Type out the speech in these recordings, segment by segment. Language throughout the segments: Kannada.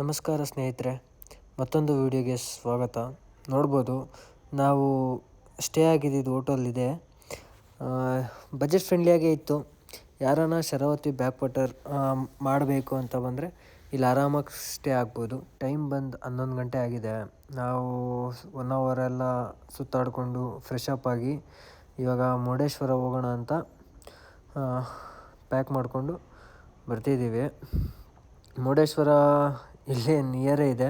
ನಮಸ್ಕಾರ ಸ್ನೇಹಿತರೆ, ಮತ್ತೊಂದು ವಿಡಿಯೋಗೆ ಸ್ವಾಗತ. ನೋಡ್ಬೋದು ನಾವು ಸ್ಟೇ ಆಗಿದ್ದು ಹೋಟೆಲ್ ಬಜೆಟ್ ಫ್ರೆಂಡ್ಲಿಯಾಗೇ ಇತ್ತು. ಯಾರನ್ನ ಶರಾವತಿ ಬ್ಯಾಕ್ ವಾಟರ್ ಮಾಡಬೇಕು ಅಂತ ಬಂದರೆ ಇಲ್ಲಿ ಆರಾಮಾಗಿ ಸ್ಟೇ ಆಗ್ಬೋದು. ಟೈಮ್ ಬಂದು 11 ಗಂಟೆ ಆಗಿದೆ. ನಾವು 1 ಅವರ್ ಎಲ್ಲ ಸುತ್ತಾಡಿಕೊಂಡು ಫ್ರೆಶ್ ಅಪ್ ಆಗಿ ಇವಾಗ ಮುರುಡೇಶ್ವರ ಹೋಗೋಣ ಅಂತ ಪ್ಯಾಕ್ ಮಾಡಿಕೊಂಡು ಬರ್ತಿದ್ದೀವಿ. ಮುರುಡೇಶ್ವರ ಇಲ್ಲೇ ನಿಯರೇ ಇದೆ,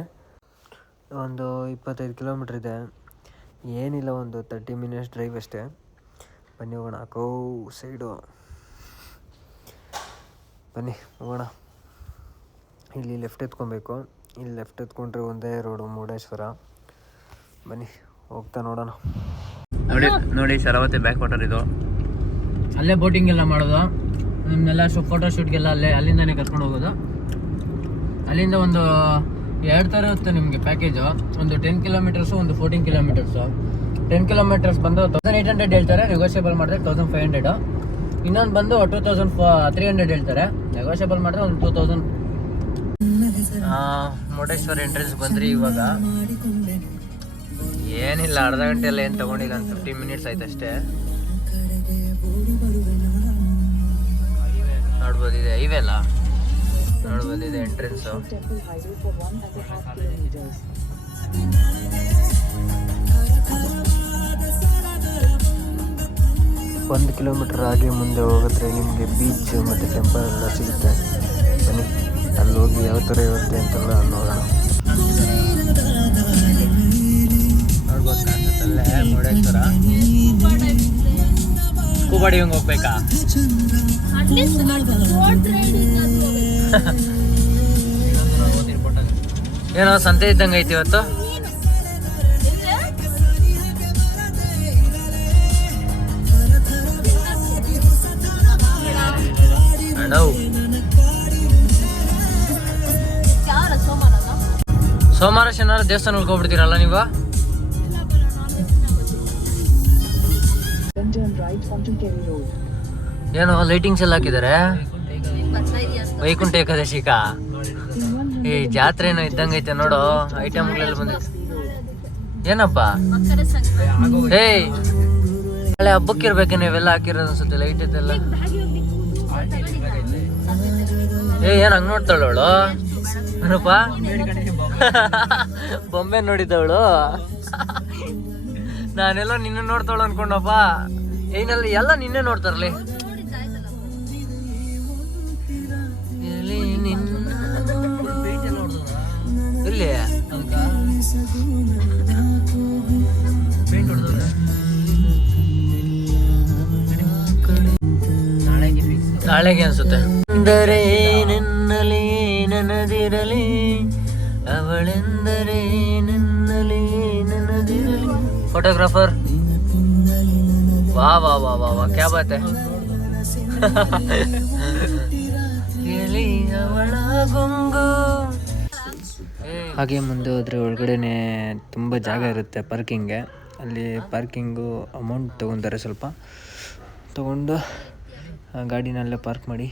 ಒಂದು 25 ಕಿಲೋಮೀಟ್ರ್ ಇದೆ. ಏನಿಲ್ಲ, ಒಂದು 30 ಮಿನಿಟ್ಸ್ ಡ್ರೈವ್ ಅಷ್ಟೇ. ಬನ್ನಿ ಹೋಗೋಣ. ಸೈಡು ಬನ್ನಿ ಹೋಗೋಣ. ಇಲ್ಲಿ ಲೆಫ್ಟ್ ಎತ್ಕೊಬೇಕು. ಇಲ್ಲಿ ಲೆಫ್ಟ್ ಎತ್ಕೊಂಡ್ರೆ ಒಂದೇ ರೋಡು ಮುರುಡೇಶ್ವರ. ಬನ್ನಿ ಹೋಗ್ತಾ ನೋಡೋಣ. ನೋಡಿ ಶರಾವತಿ ಬ್ಯಾಕ್ ವಾಟರ್ ಇದು. ಅಲ್ಲೇ ಬೋಟಿಂಗ್ ಎಲ್ಲ ಮಾಡೋದು, ನಿಮ್ಮನ್ನೆಲ್ಲ ಫೋಟೋ ಶೂಟ್ಗೆಲ್ಲ ಅಲ್ಲಿಂದನೇ ಕರ್ಕೊಂಡು ಹೋಗೋದು. ಅಲ್ಲಿಂದ ಒಂದು 2 ಥರ ಇರುತ್ತೆ ನಿಮಗೆ ಪ್ಯಾಕೇಜು. ಒಂದು 10 ಕಿಲೋಮೀಟರ್ಸು, ಒಂದು 14 ಕಿಲೋಮೀಟರ್ಸು. 10 ಕಿಲೋಮೀಟರ್ಸ್ ಬಂದು 1800 ಹೇಳ್ತಾರೆ, ನೆಗೋಷಿಯಬಲ್ ಮಾಡಿದ್ರೆ 1500. ಇನ್ನೊಂದು ಬಂದು 2300 ಹೇಳ್ತಾರೆ, ನೆಗೋಷಿಯಬಲ್ ಮಾಡಿದ್ರೆ ಒಂದು 2000. ಮುರುಡೇಶ್ವರ ಎಂಟ್ರೆನ್ಸ್ ಬಂದ್ರಿ. ಇವಾಗ ಏನಿಲ್ಲ, ಅರ್ಧ ಗಂಟೆ ಎಲ್ಲ ಏನು ತಗೊಂಡಿಲ್ಲ, ಒಂದು 15 ಮಿನಿಟ್ಸ್ ಆಯ್ತು ಅಷ್ಟೇ. ನೋಡ್ಬೋದು, ಇದೆ ಇವೆಲ್ಲ ನೋಡ್ಬೋದು, ಇದೆ ಎಂಟ್ರೆನ್ಸು. 1 ಕಿಲೋಮೀಟರ್ ಆಗಿ ಮುಂದೆ ಹೋಗಿದ್ರೆ ನಿಮಗೆ ಬೀಚ್ ಮತ್ತು ಟೆಂಪಲ್ ಎಲ್ಲ ಸಿಗುತ್ತೆ. ಬನ್ನಿ ಅಲ್ಲಿ ಹೋಗಿ ಯಾವ ಥರ ಇರುತ್ತೆ ಅಂತೆಲ್ಲ ನೋಡೋಣ. ನೋಡ್ಬೋದು ಕಾಣಿಸುತ್ತಲ್ಲೇ ಮುರುಡೇಶ್ವರ. ಸ್ಕೂಬಾ ಡೈವಿಂಗ್ ಹೋಗ್ಬೇಕಾ? ಏನೋ ಸಂತೆ ಇದ್ದಂಗೆ ಐತಿ ಇವತ್ತು. ಸೋಮವಾರ ಶನಿವಾರ ದೇವಸ್ಥಾನಕ್ಕೆ ಹೋಗ್ಬಿಡ್ತೀರಲ್ಲ ನೀವು? ಏನೋ ಲೈಟಿಂಗ್ಸ್ ಎಲ್ಲ ಹಾಕಿದ್ದಾರೆ. ವೈಕುಂಠ ಏಕಾದಶಿಕ ಈ ಜಾತ್ರೆ ಏನೋ ಇದ್ದಂಗೆ ಐತೆ ನೋಡು. ಐಟಮ್ಗಳೆಲ್ಲ ಬಂದಿದೆ. ಏನಪ್ಪ ಹಳೆ ಹಬ್ಬಕ್ಕೆ ಇರ್ಬೇಕೇನು ಇವೆಲ್ಲ ಹಾಕಿರೋದು ಅನ್ಸುತ್ತೆ. ಲೈಟ್ ಐತೆಲ್ಲ. ಏನ್ ಹಂಗ್ ನೋಡ್ತಾಳವಳು? ಏನಪ್ಪ ಬೊಂಬೆ ನೋಡಿದ್ದವಳು? ನಾನೆಲ್ಲ ನಿನ್ನೆ ನೋಡ್ತಾಳು ಅನ್ಕೊಂಡಪ್ಪ. ಏನೆಲ್ಲ ಎಲ್ಲ ನಿನ್ನೆ ನೋಡ್ತಾರಲಿ. ಇಲ್ಲಿ ನಾಳೆಗೆ ಅನ್ಸುತ್ತೆ. ಅಂದರೆ ನನ್ನಲಿ ನನದಿರಲಿ, ಅವಳೆಂದರೆ ನನ್ನಲಿ ನನದಿರಲಿ. ಫೋಟೋಗ್ರಾಫರ್ ವಾ ವಾ ವಾ ವಾ ವಾ, ಕ್ಯಾ ಬಾತ್ ಹೈ. ಹಾಗೆ ಮುಂದೆ ಹೋದರೆ ಒಳಗಡೆನೆ ತುಂಬ ಜಾಗ ಇರುತ್ತೆ ಪಾರ್ಕಿಂಗ್ಗೆ. ಅಲ್ಲಿ ಪಾರ್ಕಿಂಗು ಅಮೌಂಟ್ ತೊಗೊತಾರೆ. ಸ್ವಲ್ಪ ತೊಗೊಂಡು ಗಾಡಿನಲ್ಲೇ ಪಾರ್ಕ್ ಮಾಡಿ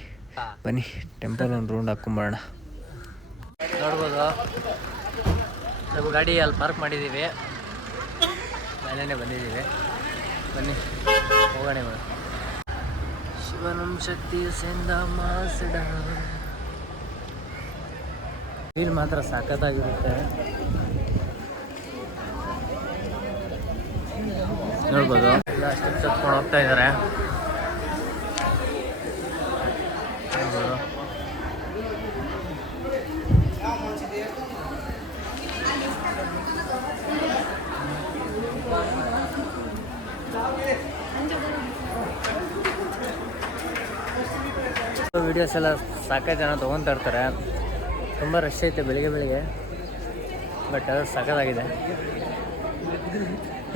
ಬನ್ನಿ ಟೆಂಪಲ್ ಒಂದು ರೌಂಡ್ ಹಾಕ್ಕೊಂಬರೋಣ. ನೋಡ್ಬೋದು ನಮ್ಮ ಗಾಡಿ ಅಲ್ಲಿ ಪಾರ್ಕ್ ಮಾಡಿದ್ದೀವಿ. ಮನೆಯೇ ಬಂದಿದ್ದೀವಿ. ಬನ್ನಿ ಹೋಗೋಣ. ಶಿವನಂ ಶಕ್ತಿ ಸೆಂದ ಮಾಸಡ. ಫೀಲ್ ಮಾತ್ರ ಸಖತ್ತಾಗಿರುತ್ತೆ. ನೋಡ್ಬೋದು ಎಲ್ಲ ಸ್ಟೆಪ್ಸ್ ಹತ್ಕೊಂಡು ಹೋಗ್ತಾ ಇದ್ದಾರೆ. ವಿಡಿಯೋಸ್ ಎಲ್ಲ ಸಾಕಷ್ಟು ಜನ ತೊಗೊತಾ ಇರ್ತಾರೆ. ತುಂಬ ರಶ್ ಐತೆ ಬೆಳಿಗ್ಗೆ, ಬಟ್ ಅದು ಸಖತ್ತಾಗಿದೆ.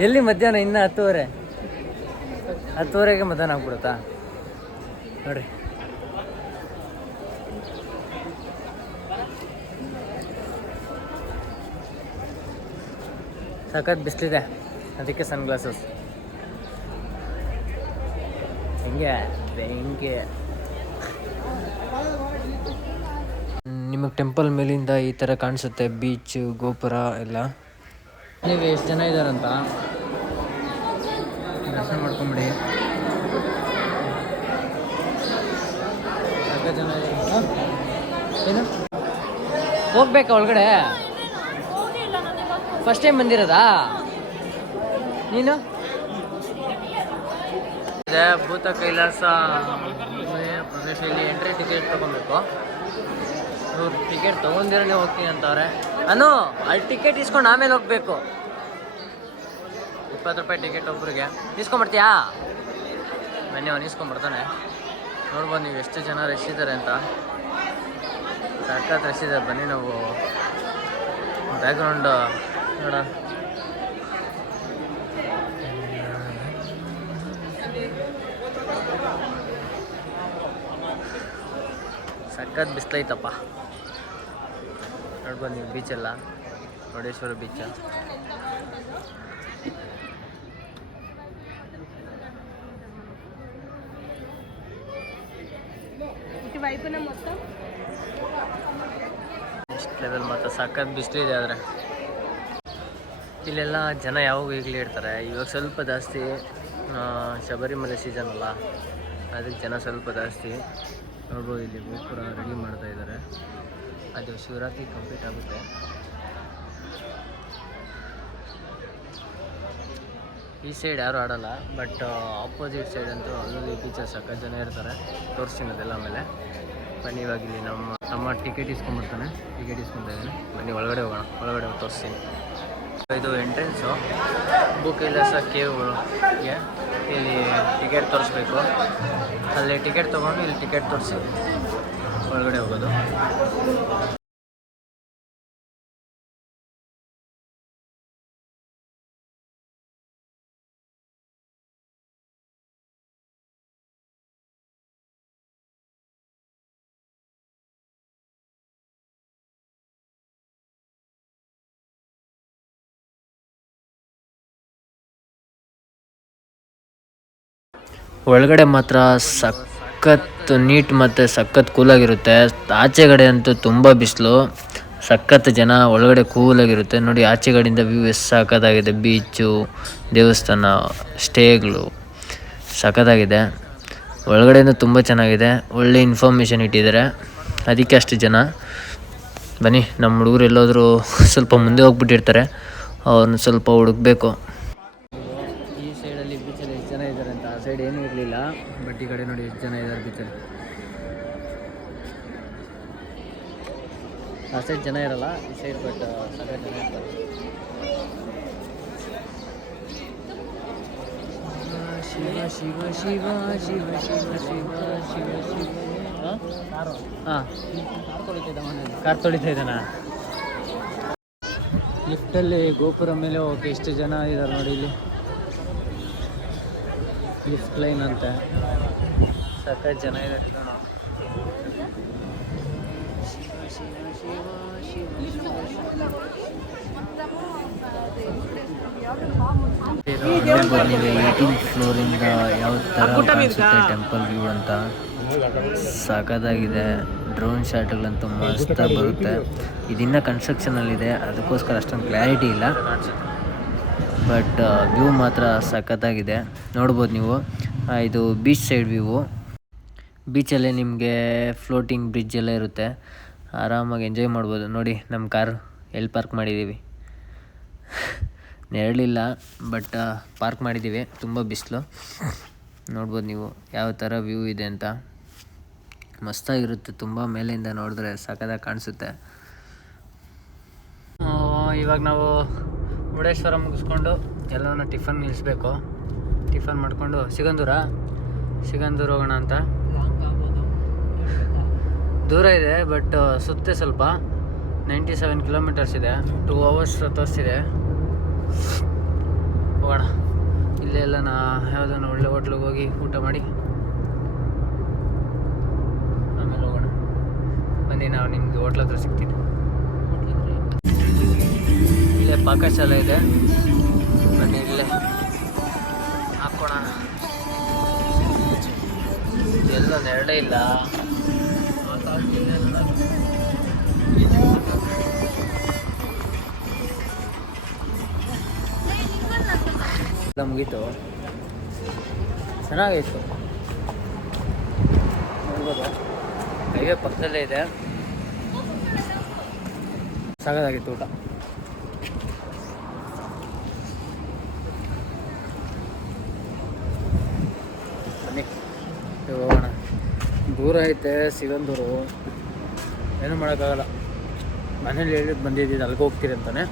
ಎಲ್ಲಿ ಮಧ್ಯಾಹ್ನ ಇನ್ನೂ 10:30ಗೆ ಮಧ್ಯಾಹ್ನ ಆಗ್ಬಿಡುತ್ತಾ ನೋಡಿರಿ. ಸಖತ್ ಬಿಸಿಲಿದೆ, ಅದಕ್ಕೆ ಸನ್ ಗ್ಲಾಸಸ್. ಹೆಂಗೆ ಟೆಂಪಲ್ ಮೇಲಿಂದ ಈ ಥರ ಕಾಣಿಸುತ್ತೆ ಬೀಚ್ ಗೋಪುರ ಎಲ್ಲ. ನೀವು ಎಷ್ಟು ಜನ ಇದ್ದಾರಂತ ದರ್ಶನ ಮಾಡ್ಕೊಂಬಿಡಿ. ಜನ ಏನು ಹೋಗ್ಬೇಕಾ ಒಳಗಡೆ? ಫಸ್ಟ್ ಟೈಮ್ ಬಂದಿರೋದಾ ನೀನು? ಭೂತ ಕೈಲಾಸ ಪ್ರದೇಶದಲ್ಲಿ ಎಂಟ್ರಿ ಟಿಕೆಟ್ ತೊಗೊಬೇಕು. ಇವ್ರು ಟಿಕೆಟ್ ತೊಗೊಂಡಿರೋನೇ ಹೋಗ್ತೀನಿ ಅಂತವ್ರೆ. ನಾನು ಅಲ್ಲಿ ಟಿಕೆಟ್ ಇಸ್ಕೊಂಡು ಆಮೇಲೆ ಹೋಗ್ಬೇಕು. 20 ರೂಪಾಯಿ ಟಿಕೆಟ್ ಒಬ್ರಿಗೆ. ಇಸ್ಕೊಂಬರ್ತೀಯಾ? ಬನ್ನಿ, ಅವನು ಇಸ್ಕೊಂಬರ್ತಾನೆ. ನೋಡ್ಬೋದು ನೀವು ಎಷ್ಟು ಜನ ರಶ್ ಇದ್ದಾರೆ ಅಂತ. ಸಖತ್ ರಶ್ ಇದ್ದಾರೆ. ಬನ್ನಿ ನಾವು ಬ್ಯಾಕ್ಗ್ರೌಂಡ್ ನೋಡ. ಸಖತ್ ಬಿಸಿಲೈತಪ್ಪ. ನೋಡ್ಬೋದು ನೀವು ಬೀಚೆಲ್ಲ, ಮುರುಡೇಶ್ವರ ಬೀಚ. ನೆಕ್ಸ್ಟ್ ಲೆವೆಲ್ ಮಾತ್ರ ಸಖತ್ ಬಿಸಿಲಿದೆ. ಆದರೆ ಇಲ್ಲೆಲ್ಲ ಜನ ಯಾವಾಗ ಈಗಲೇ ಇರ್ತಾರೆ. ಇವಾಗ ಸ್ವಲ್ಪ ಜಾಸ್ತಿ, ಶಬರಿಮಲೆ ಸೀಸನ್ ಅಲ್ಲ, ಅದಕ್ಕೆ ಜನ ಸ್ವಲ್ಪ ಜಾಸ್ತಿ. ನೋಡ್ಬೋದು ಇಲ್ಲಿ ಗೋಪುರ ರೆಡಿ ಮಾಡ್ತಾ ಇದ್ದಾರೆ. ಅದು ಶಿವರಾತ್ರಿ ಕಂಪ್ಲೀಟ್ ಆಗುತ್ತೆ. ಈ ಸೈಡ್ ಯಾರು ಆಡಲ್ಲ, ಬಟ್ ಆಪೋಸಿಟ್ ಸೈಡ್ ಅಂತೂ ಅಲ್ಲಲ್ಲಿ ಬೀಚಲ್ಲಿ ಸಖತ್ ಜನ ಇರ್ತಾರೆ. ತೋರಿಸ್ತೀನಿ ಅದೆಲ್ಲ ಆಮೇಲೆ. ಬನ್ನಿ, ಇವಾಗ ಇಲ್ಲಿ ನಮ್ಮ ಟಿಕೆಟ್ ಇಸ್ಕೊಂಡ್ಬಿಡ್ತಾನೆ. ಟಿಕೆಟ್ ಇಸ್ಕೊತಾ ಇದ್ದಾನೆ. ಬನ್ನಿ ಒಳಗಡೆ ಹೋಗೋಣ. ಒಳಗಡೆ ತೋರಿಸ್ತೀನಿ. ಇದು ಎಂಟ್ರೆನ್ಸು ಭೂಕೈಲಾಸ ಕೇವ್ಗೆ. ಇಲ್ಲಿ ಟಿಕೆಟ್ ತೋರಿಸ್ಬೇಕು. ಅಲ್ಲಿ ಟಿಕೆಟ್ ತೊಗೊಂಡು ಇಲ್ಲಿ ಟಿಕೆಟ್ ತೋರಿಸಿ ಒಳಗಡೆ ಹೋಗೋದು. ಒಳಗಡೆ ಮಾತ್ರ ಸಖತ್ ನೀಟ್ ಮತ್ತು ಸಖತ್ ಕೂಲಾಗಿರುತ್ತೆ. ಆಚೆಗಡೆ ಅಂತೂ ತುಂಬ ಬಿಸಿಲು, ಸಖತ್ ಜನ. ಒಳಗಡೆ ಕೂಲಾಗಿರುತ್ತೆ. ನೋಡಿ ಆಚೆಗಡೆಯಿಂದ ವ್ಯೂ ಎಷ್ಟು ಸಖತ್ತಾಗಿದೆ. ಬೀಚು, ದೇವಸ್ಥಾನ, ಸ್ಟೇಗಳು ಸಖತ್ತಾಗಿದೆ. ಒಳಗಡೆಯಿಂದ ತುಂಬ ಚೆನ್ನಾಗಿದೆ. ಒಳ್ಳೆ ಇನ್ಫಾರ್ಮೇಷನ್ ಇಟ್ಟಿದ್ದಾರೆ, ಅದಕ್ಕೆ ಅಷ್ಟು ಜನ. ಬನ್ನಿ, ನಮ್ಮ ಹುಡುಗರು ಎಲ್ಲಾದರೂ ಸ್ವಲ್ಪ ಮುಂದೆ ಹೋಗ್ಬಿಟ್ಟಿರ್ತಾರೆ, ಅವ್ರನ್ನ ಸ್ವಲ್ಪ ಹುಡುಕ್ಬೇಕು. ಈ ಸೈಡಲ್ಲಿ ಬೀಚಲ್ಲಿ ಎಷ್ಟು ಜನ ಇದ್ದಾರೆ ಅಂತ. ಆ ಸೈಡ್ ಏನೂ ಇರಲಿಲ್ಲ, ಬಟ್ ಈ ಕಡೆ ನೋಡಿ ಎಷ್ಟು ಜನ ಇದ್ದಾರೆ ಬೀಚಲ್ಲಿ. ಆ ಸೈಡ್ ಜನ ಇರಲ್ಲ, ಈ ಸೈಡ್ ಬಟ್ ಸಖತ್ ಜನ ಇರ್ತಾರೆ. ಶಿವ ಶಿವ ಶಿವ ಶಿವ ಶಿವ ಶಿವ ಶಿವ ಶಿವ. ಹಾಂ, ಕಾರ್ ತೊಳಿತಾ ಇದ್ದಾನ. ಲಿಫ್ಟಲ್ಲಿ ಗೋಪುರ ಮೇಲೆ ಹೋಗಿ ಎಷ್ಟು ಜನ ಇದ್ದಾರೆ ನೋಡಿ. ಇಲ್ಲಿ ಲಿಫ್ಟ್ ಲೈನ್ ಅಂತ ಸಖತ್ ಜನ ಇದ್ದಾರೆ. ನೋಡ್ಬೋದು ನೀವು 18th ಫ್ಲೋರಿಂದ ಯಾವ ಥರ ಕಾಣಿಸುತ್ತೆ ಟೆಂಪಲ್ ವ್ಯೂ ಅಂತ. ಸಖತ್ತಾಗಿದೆ. ಡ್ರೋನ್ ಶಾಟ್ಗಳಂತೂ ಮಸ್ತಾಗಿ ಬರುತ್ತೆ. ಇದಿನ್ನೂ ಕನ್ಸ್ಟ್ರಕ್ಷನಲ್ಲಿದೆ, ಅದಕ್ಕೋಸ್ಕರ ಅಷ್ಟೊಂದು ಕ್ಲಾರಿಟಿ ಇಲ್ಲ, ಬಟ್ ವ್ಯೂ ಮಾತ್ರ ಸಖತ್ತಾಗಿದೆ. ನೋಡ್ಬೋದು ನೀವು. ಇದು ಬೀಚ್ ಸೈಡ್ ವ್ಯೂವು. ಬೀಚಲ್ಲೇ ನಿಮಗೆ ಫ್ಲೋಟಿಂಗ್ ಬ್ರಿಡ್ಜ್ ಎಲ್ಲ ಇರುತ್ತೆ, ಆರಾಮಾಗಿ ಎಂಜಾಯ್ ಮಾಡ್ಬೋದು. ನೋಡಿ ನಮ್ಮ ಕಾರು ಎಲ್ಲಿ ಪಾರ್ಕ್ ಮಾಡಿದ್ದೀವಿ. ನೆರಳಿಲ್ಲ, ಬಟ್ ಪಾರ್ಕ್ ಮಾಡಿದ್ದೀವಿ. ತುಂಬ ಬಿಸಿಲು. ನೋಡ್ಬೋದು ನೀವು ಯಾವ ಥರ ವ್ಯೂ ಇದೆ ಅಂತ. ಮಸ್ತಾಗಿರುತ್ತೆ. ತುಂಬ ಮೇಲಿಂದ ನೋಡಿದ್ರೆ ಸಖತ್ತಾಗಿ ಕಾಣಿಸುತ್ತೆ. ಇವಾಗ ನಾವು ಮುರುಡೇಶ್ವರ ಮುಗಿಸ್ಕೊಂಡು ಎಲ್ಲನೂ ಟಿಫನ್ ನಿಲ್ಲಿಸ್ಬೇಕು. ಟಿಫನ್ ಮಾಡಿಕೊಂಡು ಸಿಗಂದೂರು ಹೋಗೋಣ ಅಂತ. ದೂರ ಇದೆ, ಬಟ್ ಸುತ್ತೆ ಸ್ವಲ್ಪ 97 ಕಿಲೋಮೀಟರ್ಸ್ ಇದೆ. 2 hours ತೋರಿಸ್ತಿದೆ. ಹೋಗೋಣ. ಇಲ್ಲೆಲ್ಲ ಯಾವುದನ್ನು ಒಳ್ಳೆ ಹೋಟ್ಲಿಗೆ ಹೋಗಿ ಊಟ ಮಾಡಿ ಆಮೇಲೆ ಹೋಗೋಣ. ಬನ್ನಿ, ನಾವು ನಿಮ್ಗೆ ಹೋಟ್ಲ ಹತ್ರ ಸಿಗ್ತೀನಿ. ಇಲ್ಲೇ ಪಾಕಶಾಲೆ ಇದೆ, ಬನ್ನಿ ಇಲ್ಲೇ ಹಾಕೋಣ. ಎಲ್ಲ ನೆರಳೇ ಇಲ್ಲ. ಎಲ್ಲ ಮುಗೀತು. ಚೆನ್ನಾಗಿತ್ತು, ನೋಡ್ಬೋದು. ಹೈವೇ ಪಕ್ಕದಲ್ಲೇ ಇದೆ. ಸಾಕಾಗಿತ್ತು ಊಟ. ಬನ್ನಿ ಹೋಗೋಣ. ದೂರ ಐತೆ ಸಿಗಂದೂರು, ಏನೂ ಮಾಡೋಕ್ಕಾಗಲ್ಲ. ಮನೇಲಿ ಹೇಳಿದ್ದು ಬಂದಿದ್ದು ಅಲ್ಲಿಗೆ ಹೋಗ್ತೀರಿ ಅಂತಾನೆ,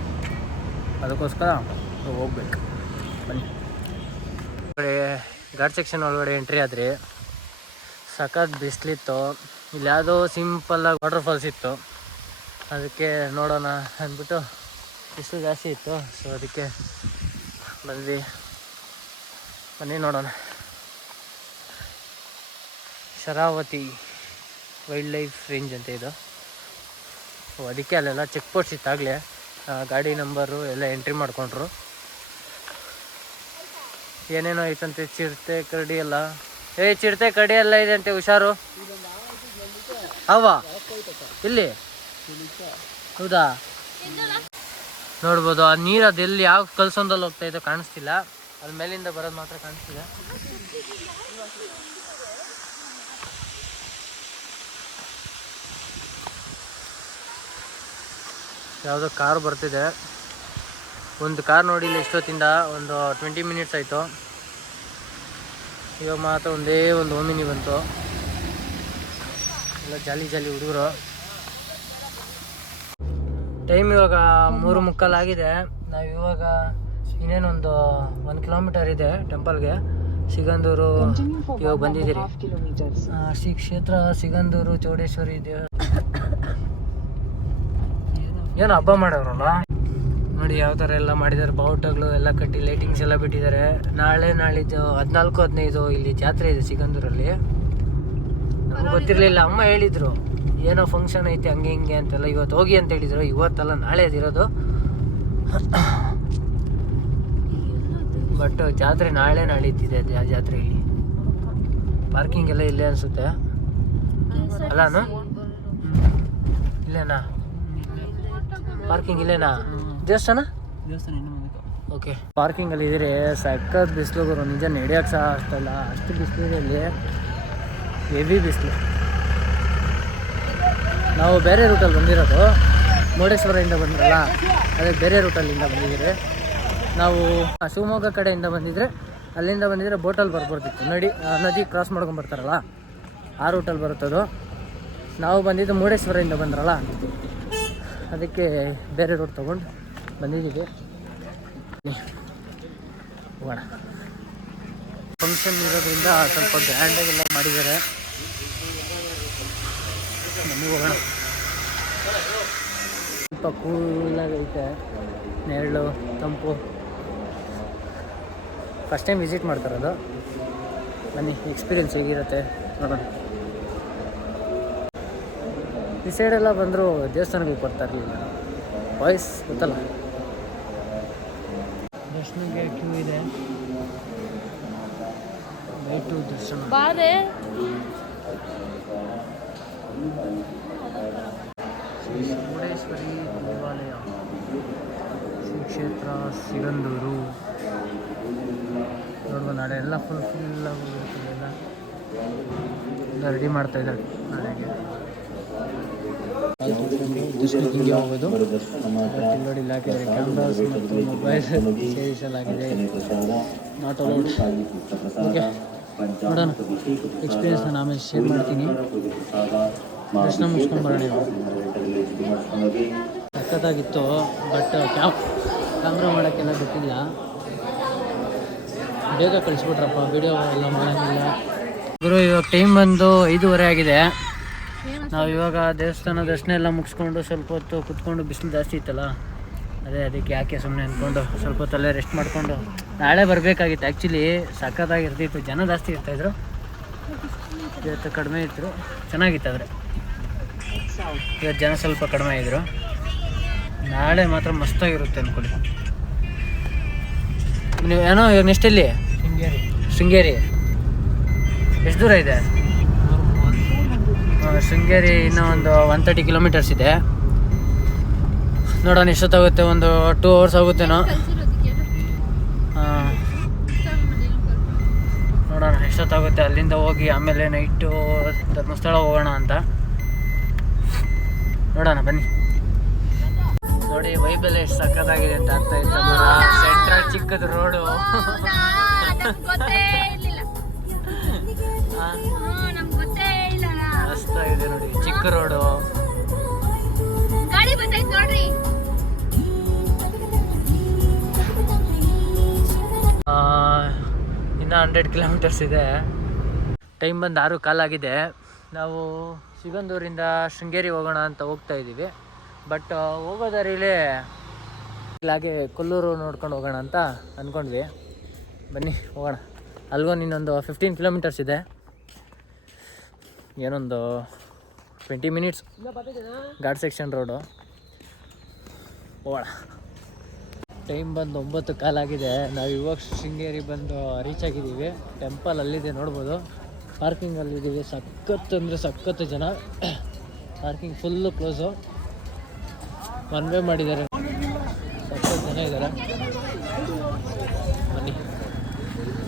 ಅದಕ್ಕೋಸ್ಕರ ಹೋಗ್ಬೇಕು. ಬನ್ನಿ. ಘಾಟ್ ಸೆಕ್ಷನ್ ಒಳಗಡೆ ಎಂಟ್ರಿ ಆದರೆ ಸಖತ್ ಬಿಸಿಲಿತ್ತು. ಇಲ್ಲಿ ಯಾವುದೋ ಸಿಂಪಲ್ಲಾಗಿ ವಾಟರ್ ಫಾಲ್ಸ್ ಇತ್ತು, ಅದಕ್ಕೆ ನೋಡೋಣ ಅಂದ್ಬಿಟ್ಟು ಬಿಸಿಲು ಜಾಸ್ತಿ ಇತ್ತು. ಸೊ ಅದಕ್ಕೆ ಬಂದ್ವಿ. ಬನ್ನಿ ನೋಡೋಣ. ಶರಾವತಿ ವೈಲ್ಡ್ ಲೈಫ್ ರೇಂಜ್ ಅಂತ ಇದು. ಸೊ ಅದಕ್ಕೆ ಅಲ್ಲೆಲ್ಲ ಚೆಕ್ ಪೋಸ್ಟ್ ಇತ್ತಾಗಲೇ ಗಾಡಿ ನಂಬರು ಎಲ್ಲ ಎಂಟ್ರಿ ಮಾಡಿಕೊಂಡ್ರು. ಏನೇನೋ ಐತಂತೆ, ಚಿರತೆ ಕರಡಿ ಎಲ್ಲ. ಚಿರತೆ ಕರಡಿ ಎಲ್ಲ ಇದೆ ಅಂತೆ, ಹುಷಾರು. ಹವಾ ಇಲ್ಲಿ ಹೌದಾ? ನೋಡ್ಬೋದು ಆ ನೀರು ಅದೆಲ್ಲಿ ಯಾವ ಕಲ್ಸೊಂದಲ್ಲಿ ಹೋಗ್ತಾ ಇದ್ದೋ ಕಾಣಿಸ್ತಿಲ್ಲ. ಅದ್ರ ಮೇಲಿಂದ ಬರೋದು ಮಾತ್ರ ಕಾಣಿಸ್ತಿದೆ. ಯಾವುದೋ ಕಾರ್ ಬರ್ತಿದೆ. ಒಂದು ಕಾರ್ ನೋಡಿಲ್ಲ ಇಷ್ಟೊತ್ತಿಂದ, ಒಂದು 20 ಮಿನಿಟ್ಸ್ ಆಯಿತು. ಇವಾಗ ಮಾತ್ರ ಒಂದೇ ಒಂದು ಓಮಿನಿ ಬಂತು. ಎಲ್ಲ ಜಾಲಿ ಜಾಲಿ ಹುಡುಗರು. ಟೈಮ್ ಇವಾಗ 3:15 ಆಗಿದೆ. ನಾವು ಇವಾಗ ಇನ್ನೇನೊಂದು 1 ಕಿಲೋಮೀಟರ್ ಇದೆ ಟೆಂಪಲ್ಗೆ. ಸಿಗಂದೂರು ಇವಾಗ ಬಂದಿದ್ದೀರಿ. ಶ್ರೀ ಕ್ಷೇತ್ರ ಸಿಗಂದೂರು ಚೌಡೇಶ್ವರಿ ದೇವ. ಏನು ಹಬ್ಬ ಮಾಡೋರಲ್ಲ ನೋಡಿ, ಯಾವ ಥರ ಎಲ್ಲ ಮಾಡಿದ್ದಾರೆ. ಬಾವುಟಗಳು ಎಲ್ಲ ಕಟ್ಟಿ ಲೈಟಿಂಗ್ಸ್ ಎಲ್ಲ ಬಿಟ್ಟಿದ್ದಾರೆ. ನಾಳಿದ್ದು 14-15 ಇಲ್ಲಿ ಜಾತ್ರೆ ಇದೆ ಸಿಗಂದೂರಲ್ಲಿ. ನಮ್ಗೆ ಗೊತ್ತಿರಲಿಲ್ಲ, ಅಮ್ಮ ಹೇಳಿದರು ಏನೋ ಫಂಕ್ಷನ್ ಐತೆ ಹಂಗೆ ಹಿಂಗೆ ಅಂತೆಲ್ಲ. ಇವತ್ತು ಹೋಗಿ ಅಂತ ಹೇಳಿದರು. ಇವತ್ತಲ್ಲ, ನಾಳೆ ಅದಿರೋದು. ಬಟ್ ಜಾತ್ರೆ ನಾಳಿದ್ದಿದೆ ಜಾತ್ರೆ. ಇಲ್ಲಿ ಪಾರ್ಕಿಂಗ್ ಎಲ್ಲ ಇಲ್ಲೇ ಅನಿಸುತ್ತೆ ಅಲ್ಲಾನು? ಇಲ್ಲೇನಾ ಪಾರ್ಕಿಂಗ್? ಇಲ್ಲೇನಾ ದೇವಸ್ಥಾನ? ಓಕೆ. ಪಾರ್ಕಿಂಗಲ್ಲಿ ಇದ್ರೆ ಸಖತ್ ಬಿಸಿಲು ಗುರು, ನಿಜ ನಡೆಯೋಕ್ಕೆ ಸಹ ಅಷ್ಟಲ್ಲ, ಅಷ್ಟು ಬಿಸಿಲು ಇದೆ ಇಲ್ಲಿ. ಹೆವಿ ಬಿಸಿಲು. ನಾವು ಬೇರೆ ರೂಟಲ್ಲಿ ಬಂದಿರೋದು, ಮುರುಡೇಶ್ವರದಿಂದ ಬಂದ್ರಲ್ಲ, ಅದೇ ಬೇರೆ ರೂಟಲ್ಲಿಂದ ಬಂದಿದ್ದೀರಿ. ನಾವು ಶಿವಮೊಗ್ಗ ಕಡೆಯಿಂದ ಬಂದಿದ್ರೆ, ಅಲ್ಲಿಂದ ಬಂದಿದ್ರೆ ಬೋಟಲ್ಲಿ ಬರ್ಬೋದಿತ್ತು. ನದಿ ಕ್ರಾಸ್ ಮಾಡ್ಕೊಂಡು ಬರ್ತಾರಲ್ಲ, ಆ ರೂಟಲ್ಲಿ ಬರುತ್ತದು. ನಾವು ಬಂದಿದ್ದು ಮುರುಡೇಶ್ವರದಿಂದ ಬಂದ್ರಲ್ಲ, ಅದಕ್ಕೆ ಬೇರೆ ರೂಟ್ ತೊಗೊಂಡು ಬಂದಿದ್ದೀವಿ. ಹೋಗೋಣ. ಫಂಕ್ಷನ್ ಇರೋದ್ರಿಂದ ಸ್ವಲ್ಪ ಗ್ರ್ಯಾಂಡಾಗೆಲ್ಲ ಮಾಡಿದ್ದಾರೆ. ನಮಗೆ ಹೋಗೋಣ. ಸ್ವಲ್ಪ ಕೂಲಾಗೈತೆ, ನೆರಳು ತಂಪು. ಫಸ್ಟ್ ಟೈಮ್ ವಿಸಿಟ್ ಮಾಡ್ತಾರದು. ಬನ್ನಿ, ಎಕ್ಸ್ಪೀರಿಯನ್ಸ್ ಹೇಗಿರುತ್ತೆ ನೋಡೋಣ. ಈ ಸೈಡೆಲ್ಲ ಬಂದರೂ ದೇವಸ್ಥಾನಗಳಿಗೆ ಬರ್ತಾ ಇರಲಿಲ್ಲ. ವಾಯ್ಸ್ ಗೊತ್ತಲ್ಲ. ದರ್ಶನಕ್ಕೆ ಕ್ಯೂ ಇದೆ. ನೈಟು ದರ್ಶನ. ಶ್ರೀ ಚೌಡೇಶ್ವರಿ ದೇವಾಲಯ, ಶ್ರೀ ಕ್ಷೇತ್ರ ಸಿಗಂದೂರು. ನೋಡುವ, ನಾಳೆ ಎಲ್ಲ ಫುಲ್ಲಾಗಿ ಎಲ್ಲ ರೆಡಿ ಮಾಡ್ತಾ ಇದ್ದಾರೆ ನಾಳೆಗೆ. ದರ್ಶನಕ್ಕೆ ಹಿಂಗೆ ಹೋಗೋದು. ನೋಡಿ, ಇಲ್ಲಿ ಹಾಕಿದರೆ ಕ್ಯಾಮ್ರಾಸ್ ಮತ್ತು ಮೊಬೈಲ್ ಸೇರಿಸಲಾಗಿದೆ. Not allowed. ಓಕೆ, ನೋಡೋಣ. ಎಕ್ಸ್ಪೀರಿಯನ್ಸ್ ನಾನು ಆಮೇಲೆ ಶೇರ್ ಮಾಡ್ತೀನಿ. ದರ್ಶನ ಮುಗಿಸ್ಕೊಂಡು ಬರೋಣ. ಸಖತ್ತಾಗಿತ್ತು, ಬಟ್ ಕ್ಯಾಮ್ರಾ ಮಾಡೋಕ್ಕೆಲ್ಲ ಗೊತ್ತಿಲ್ಲ. ಬೇಗ ಕಳಿಸ್ಬಿಟ್ರಪ್ಪ, ವಿಡಿಯೋ ಎಲ್ಲ ಮಾಡೋಂಗಿಲ್ಲ ಗುರು. ಇವಾಗ ಟೈಮ್ ಬಂದು 5:15 ಆಗಿದೆ. ನಾವು ಇವಾಗ ದೇವಸ್ಥಾನ ದರ್ಶನ ಎಲ್ಲ ಮುಗಿಸ್ಕೊಂಡು ಸ್ವಲ್ಪ ಹೊತ್ತು ಕುತ್ಕೊಂಡು, ಬಿಸಿಲು ಜಾಸ್ತಿ ಇತ್ತಲ್ಲ, ಅದಕ್ಕೆ ಯಾಕೆ ಸುಮ್ಮನೆ ಅಂದ್ಕೊಂಡು ಸ್ವಲ್ಪ ಹೊತ್ತಲ್ಲೇ ರೆಸ್ಟ್ ಮಾಡಿಕೊಂಡು ನಾಳೆ ಬರಬೇಕಾಗಿತ್ತು. ಆ್ಯಕ್ಚುಲಿ ಸಖತ್ತಾಗಿರ್ತಿತ್ತು, ಜನ ಜಾಸ್ತಿ ಇರ್ತಾಯಿದ್ರು. ಇವತ್ತು ಕಡಿಮೆ ಇದ್ರು, ಚೆನ್ನಾಗಿತ್ತು. ಆದರೆ ಇವತ್ತು ಜನ ಸ್ವಲ್ಪ ಕಡಿಮೆ ಇದ್ದರು. ನಾಳೆ ಮಾತ್ರ ಮಸ್ತಾಗಿರುತ್ತೆ ಅಂದ್ಕೊಳ್ಳಿ. ನೀವು ಏನೋ ಇವಾಗ ನೆಕ್ಸ್ಟ್ ಎಲ್ಲಿ? ಶೃಂಗೇರಿ. ಎಷ್ಟು ದೂರ ಇದೆ? ಶೃಂಗೇರಿ ಇನ್ನೂ ಒಂದು 130 ಕಿಲೋಮೀಟರ್ಸ್ ಇದೆ. ನೋಡೋಣ ಎಷ್ಟೊತ್ತಾಗುತ್ತೆ. ಒಂದು 2 hours ಆಗುತ್ತೇನೋ. ಎಷ್ಟೊತ್ತಾಗುತ್ತೆ ಅಲ್ಲಿಂದ ಹೋಗಿ ಆಮೇಲೆ ನೈಟು ಧರ್ಮಸ್ಥಳ ಹೋಗೋಣ ಅಂತ ನೋಡೋಣ ಬನ್ನಿ. ನೋಡಿ ವೈಬೆಲ್ಲ ಎಷ್ಟು ಸಕ್ಕತ್ತಾಗಿದೆ ಅಂತ ಆಗ್ತಾ ಇತ್ತು. ಮರ ಸೆಂಟ್ರಲ್ ಚಿಕ್ಕದು ರೋಡು ಮಸ್ತಾಗಿದೆ ನೋಡಿ, ಚಿಕ್ಕ ರೋಡು. ಇನ್ನು 100 ಕಿಲೋಮೀಟರ್ಸ್ ಇದೆ. ಟೈಮ್ ಬಂದು 6:15 ಆಗಿದೆ. ನಾವು ಸಿಗಂದೂರಿಂದ ಶೃಂಗೇರಿ ಹೋಗೋಣ ಅಂತ ಹೋಗ್ತಾ ಇದ್ದೀವಿ. ಬಟ್ ಹೋಗೋ ದಾರಿಲೇ ಹಾಗೆ ಕೊಲ್ಲೂರು ನೋಡ್ಕೊಂಡು ಹೋಗೋಣ ಅಂತ ಅಂದ್ಕೊಂಡ್ವಿ. ಬನ್ನಿ ಹೋಗೋಣ. ಅಲ್ಗೊಂದು ಇನ್ನೊಂದು 15 ಕಿಲೋಮೀಟರ್ಸ್ ಇದೆ. ಏನೊಂದು 20 ಮಿನಿಟ್ಸ್ ಘಾಟ್ ಸೆಕ್ಷನ್ ರೋಡು. ಹೋಗೋಣ. ಟೈಮ್ ಬಂದು 9:15 ಆಗಿದೆ. ನಾವು ಇವಾಗ ಶೃಂಗೇರಿ ಬಂದು ರೀಚ್ ಆಗಿದ್ದೀವಿ. ಟೆಂಪಲ್ ಅಲ್ಲಿದೆ ನೋಡ್ಬೋದು. ಪಾರ್ಕಿಂಗಲ್ಲಿದ್ದೀವಿ. ಸಖತ್ತು ಅಂದರೆ ಸಖತ್ತು ಜನ. Parking full close. One way ಮಾಡಿದ್ದಾರೆ. ಸಖತ್ತು ಜನ ಇದ್ದಾರೆ. ಬನ್ನಿ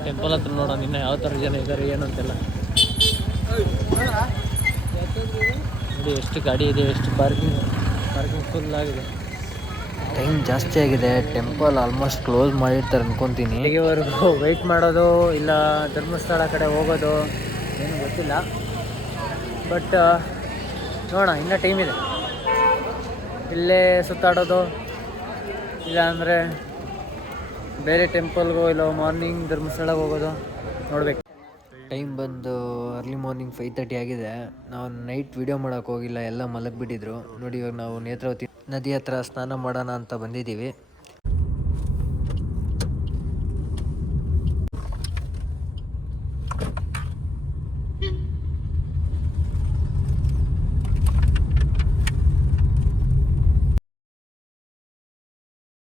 ಟೆಂಪಲ್ ಹತ್ರ ನೋಡೋಣ ಇನ್ನು ಯಾವ ಥರ ಜನ ಇದ್ದಾರೆ ಏನು ಅಂತೆಲ್ಲ. ನೋಡಿ ಎಷ್ಟು ಗಾಡಿ ಇದೆ, ಎಷ್ಟು ಪಾರ್ಕಿಂಗ್ ಫುಲ್ ಆಗಿದೆ. ಟೈಮ್ ಜಾಸ್ತಿ ಆಗಿದೆ. ಟೆಂಪಲ್ ಆಲ್ಮೋಸ್ಟ್ ಕ್ಲೋಸ್ ಮಾಡಿರ್ತಾರೆ ಅನ್ಕೊತೀನಿ. ಇಲ್ಲಿವರೆಗೂ ವೆಯ್ಟ್ ಮಾಡೋದು ಇಲ್ಲ ಧರ್ಮಸ್ಥಳ ಕಡೆ ಹೋಗೋದು ಏನು ಗೊತ್ತಿಲ್ಲ. ಬಟ್ ನೋಡೋಣ, ಇನ್ನೂ ಟೈಮ್ ಇದೆ. ಇಲ್ಲೇ ಸುತ್ತಾಡೋದು ಇಲ್ಲ ಅಂದರೆ ಬೇರೆ ಟೆಂಪಲ್ಗೋ ಇಲ್ಲ ಮಾರ್ನಿಂಗ್ ಧರ್ಮಸ್ಥಳಕ್ಕೆ ಹೋಗೋದು ನೋಡ್ಬೇಕು. ಟೈಮ್ ಬಂದು ಅರ್ಲಿ ಮಾರ್ನಿಂಗ್ 5:30 ಆಗಿದೆ. ನಾವು ನೈಟ್ ವಿಡಿಯೋ ಮಾಡೋಕ್ಕೆ ಹೋಗಿಲ್ಲ, ಎಲ್ಲ ಮಲಗಿಬಿಟ್ಟಿದ್ರು. ನೋಡಿ ಇವಾಗ ನಾವು ನೇತ್ರಾವತಿ ನದಿ ಹತ್ರ ಸ್ನಾನ ಮಾಡೋಣ ಅಂತ ಬಂದಿದ್ದೀವಿ.